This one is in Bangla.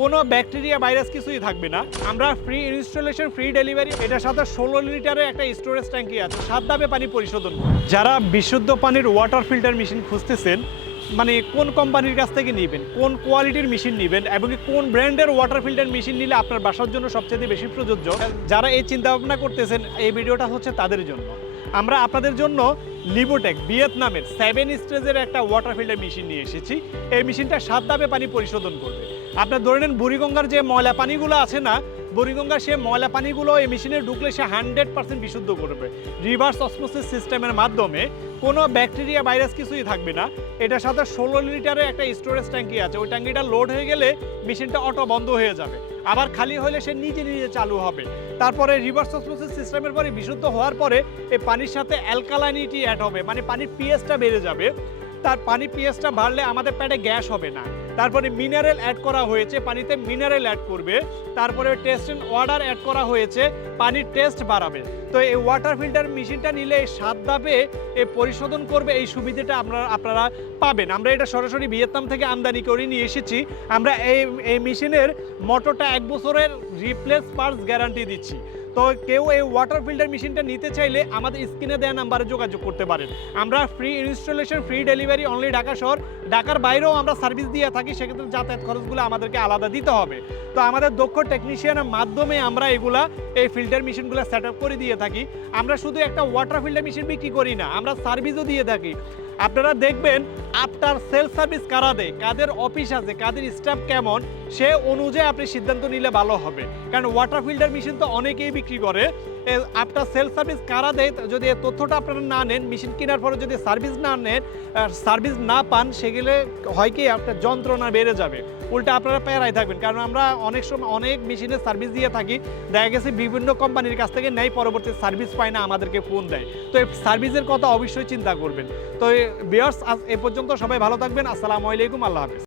কোনো ব্যাকটেরিয়া ভাইরাস কিছুই থাকবে না। আমরা ফ্রি ইনস্টলেশন, ফ্রি ডেলিভারি, এটার সাথে 16 লিটারের একটা স্টোরেজ ট্যাঙ্কি আছে, 7 ধাপে পানি পরিশোধন। যারা বিশুদ্ধ পানির ওয়াটার ফিল্টার মেশিন খুঁজতেছেন, মানে কোন কোম্পানির কাছ থেকে নেবেন, কোন কোয়ালিটির মেশিন নেবেন এবং কোন ব্র্যান্ডের ওয়াটার ফিল্টার মেশিন নিলে আপনার বাসার জন্য সবচেয়ে বেশি প্রযোজ্য, যারা এই চিন্তা ভাবনা করতেছেন, এই ভিডিওটা হচ্ছে তাদের জন্য। আমরা আপনাদের জন্য লিবোটেক ভিয়েতনামের 7 স্টেজের একটা ওয়াটার ফিল্টার মেশিন নিয়ে এসেছি। এই মেশিনটা 7 ধাপে পানি পরিশোধন করবে। আপনার ধরে নেন বুড়িগঙ্গার যে ময়লা পানিগুলো আছে না, বুড়িগঙ্গার সে ময়লা পানিগুলো এই মেশিনে ঢুকলে সে 100% বিশুদ্ধ করবে। রিভার্স অসমোসিস সিস্টেমের মাধ্যমে কোনো ব্যাকটেরিয়া ভাইরাস কিছুই থাকবে না। এটার সাথে 16 লিটারের একটা স্টোরেজ ট্যাঙ্কি আছে, ওই ট্যাঙ্কিটা লোড হয়ে গেলে মেশিনটা অটো বন্ধ হয়ে যাবে, আবার খালি হলে সে নিজে নিজে চালু হবে। তারপরে রিভার্স অসমোসিস সিস্টেমের পরে বিশুদ্ধ হওয়ার পরে এই পানির সাথে অ্যালকালাইনিটি অ্যাড হবে, মানে পানির পিএইচটা বেড়ে যাবে। তার পানি পিএইচটা বাড়লে আমাদের পেটে গ্যাস হবে না। তারপরে মিনারেল অ্যাড করা হয়েছে, পানিতে মিনারেল অ্যাড করবে। তারপরে টেস্ট অ্যান্ড ওয়াটার অ্যাড করা হয়েছে, পানির টেস্ট বাড়াবে। তো এই ওয়াটার ফিল্টার মেশিনটা নিলে এই 7 ধাপে পরিশোধন করবে, এই সুবিধাটা আপনারা পাবেন। আমরা এটা সরাসরি ভিয়েতনাম থেকে আমদানি করে নিয়ে এসেছি। আমরা এই মেশিনের মোটরটা 1 বছরের রিপ্লেস পার্টস গ্যারান্টি দিচ্ছি। তো কেউ এই ওয়াটার ফিল্টার মেশিনটা নিতে চাইলে আমাদের স্ক্রিনে দেওয়া নাম্বারে যোগাযোগ করতে পারেন। আমরা free installation, free delivery only Dhaka শহর, ঢাকার বাইরেও আমরা সার্ভিস দিয়ে থাকি। সেক্ষেত্রে যাতায়াত খরচগুলো আমাদেরকে আলাদা দিতে হবে। তো আমাদের দক্ষ টেকনিশিয়ানের মাধ্যমে আমরা এই ফিল্টার মেশিনগুলো সেট আপ করে দিয়ে থাকি। আমরা শুধু একটা ওয়াটার ফিল্টার মেশিন বিক্রি করি না, আমরা সার্ভিসও দিয়ে থাকি। আপনারা দেখবেন আফটার সেল সার্ভিস কারা দেয়, কাদের অফিস আছে, কাদের স্টাফ কেমন, সে অনুযায়ী আপনি সিদ্ধান্ত নিলে ভালো হবে। কারণ ওয়াটার ফিল্টার মেশিন তো অনেকেই বিক্রি করে, আফটার সেল সার্ভিস কারা দেয় যদি এই তথ্যটা আপনারা না নেন, মেশিন কেনার পরে যদি সার্ভিস না নেন, সার্ভিস না পান, সেগুলো হয় কি আপনার যন্ত্রণা বেড়ে যাবে, উল্টা আপনারা প্যারায় থাকবেন। কারণ আমরা অনেক সময় অনেক মেশিনের সার্ভিস দিয়ে থাকি, দেখা গেছে বিভিন্ন কোম্পানির কাছ থেকে নেই, পরবর্তী সার্ভিস পায় না, আমাদেরকে ফোন দেয়। তো এই সার্ভিসের কথা অবশ্যই চিন্তা করবেন। তো ভিউয়ার্স, আজ এ পর্যন্ত, সবাই ভালো থাকবেন। আসসালামু আলাইকুম, আল্লাহ হাফেজ।